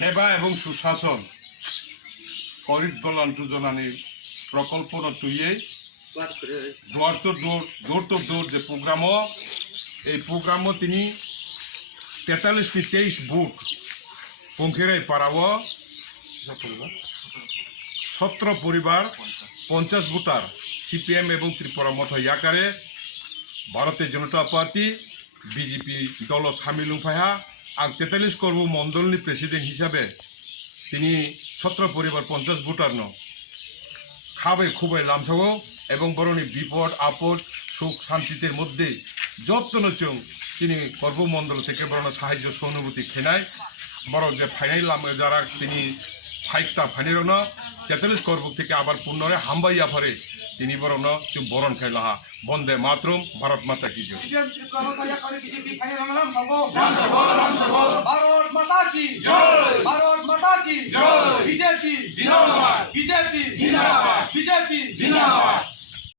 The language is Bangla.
সেবা এবং সুশাসন গরিব কল্যাণ যোজনানি প্রকল্পর তুইয়ে দৌড় তো দৌড় যে প্রোগ্রাম এই প্রোগ্রাম তিনি 43 বুট পঙ্খেরে পারাও 17 পরিবার 50 ভোটার সিপিএম এবং ত্রিপুরা মত ইয়াকারে ভারতীয় জনতা পার্টি বিজেপি দল সামিল ফাইহা आं 43 कर्म मंडलनि प्रेसिडेंट हिसाबै তিনি 17 পরিবার 50 ভোটার ন খাবে খুবই লামসাও এবং বরণী বিপদ আপদ সুখ শান্তির মধ্যে যত্ন চং তিনি কর্মমণ্ডল থেকে বরণ সাহায্য সহানুভূতি খেনায় বড় যে ফাইনাল লামে যারা তিনি ফাইকটা ফাইনাল ন 43 কর্ম থেকে আবার পুনরে হামবাইয়া ফরে তিনি বরণ চুপ বরণ খাইলাহা বন্দে মাতরম ভারত মাতা কি জয় भारत माता की जय भारत माता की जय बीजेपी जिंदाबाद बीजेपी जिंदाबाद बीजेपी जिंदाबाद